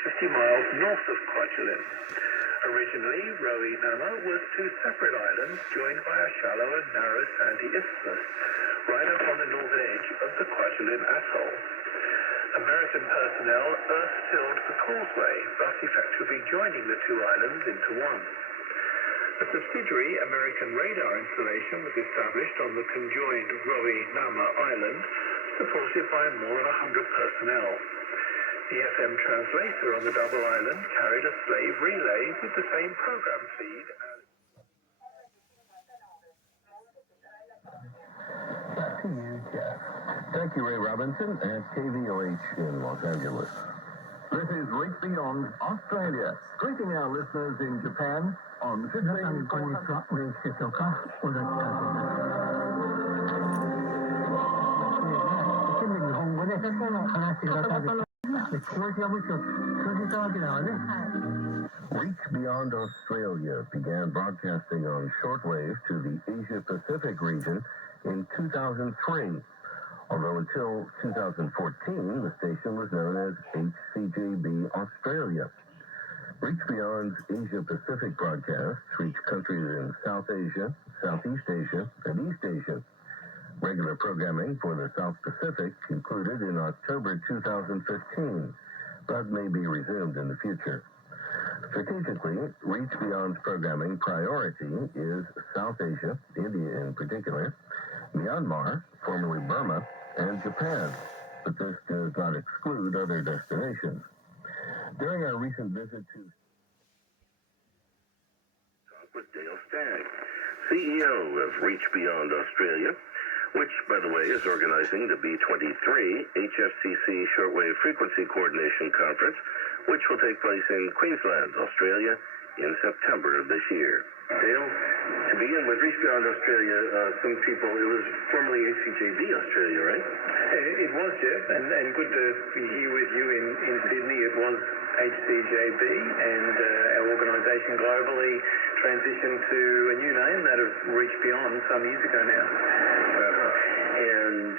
50 miles north of Kwajalein. Originally, Nama was two separate islands joined by a shallow and narrow sandy isthmus, right up on the northern edge of the Kwajalein atoll. American personnel earth-tilled the causeway, thus effectively joining the two islands into one. A subsidiary American radar installation was established on the conjoined Nama Island, supported by more than 100 personnel. The FM translator on the double island carried a slave relay with the same program feed as... Back to you, Jeff. Thank you, Ray Robinson at KVOH in Los Angeles. This is Reach Beyond Australia, greeting our listeners in Japan on 15... Reach Beyond Australia began broadcasting on shortwave to the Asia-Pacific region in 2003. Although until 2014, the station was known as HCJB Australia. Reach Beyond's Asia-Pacific broadcasts reach countries in South Asia, Southeast Asia, and East Asia. Regular programming for the South Pacific concluded in October 2015, but may be resumed in the future. Strategically, Reach Beyond's programming priority is South Asia, India in particular, Myanmar, formerly Burma, and Japan, but this does not exclude other destinations. During our recent visit to... Talk with Dale Stagg, CEO of Reach Beyond Australia, which, by the way, is organizing the B23 HFCC Shortwave Frequency Coordination Conference, which will take place in Queensland, Australia, in September of this year. Dale, to begin with, Reach Beyond Australia, some people, it was formerly HCJB Australia, right? It was, Jeff, and good to be here with you in Sydney. It was HCJB, and our organisation globally transitioned to a new name, that of Reach Beyond, some years ago now. And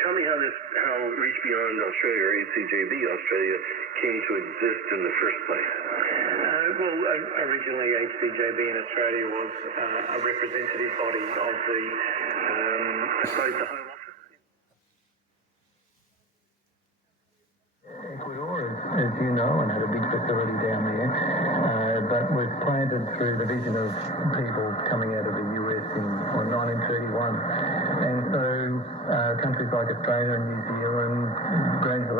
tell me how Reach Beyond Australia, or HCJB Australia, came to exist in the first place. Well, originally HCJB in Australia was a representative body of the, I suppose, the Home Office. Ecuador, as you know, and had a big facility down there, but was planted through the vision of people coming out of the US in 1931. And so countries like Australia and New Zealand gradually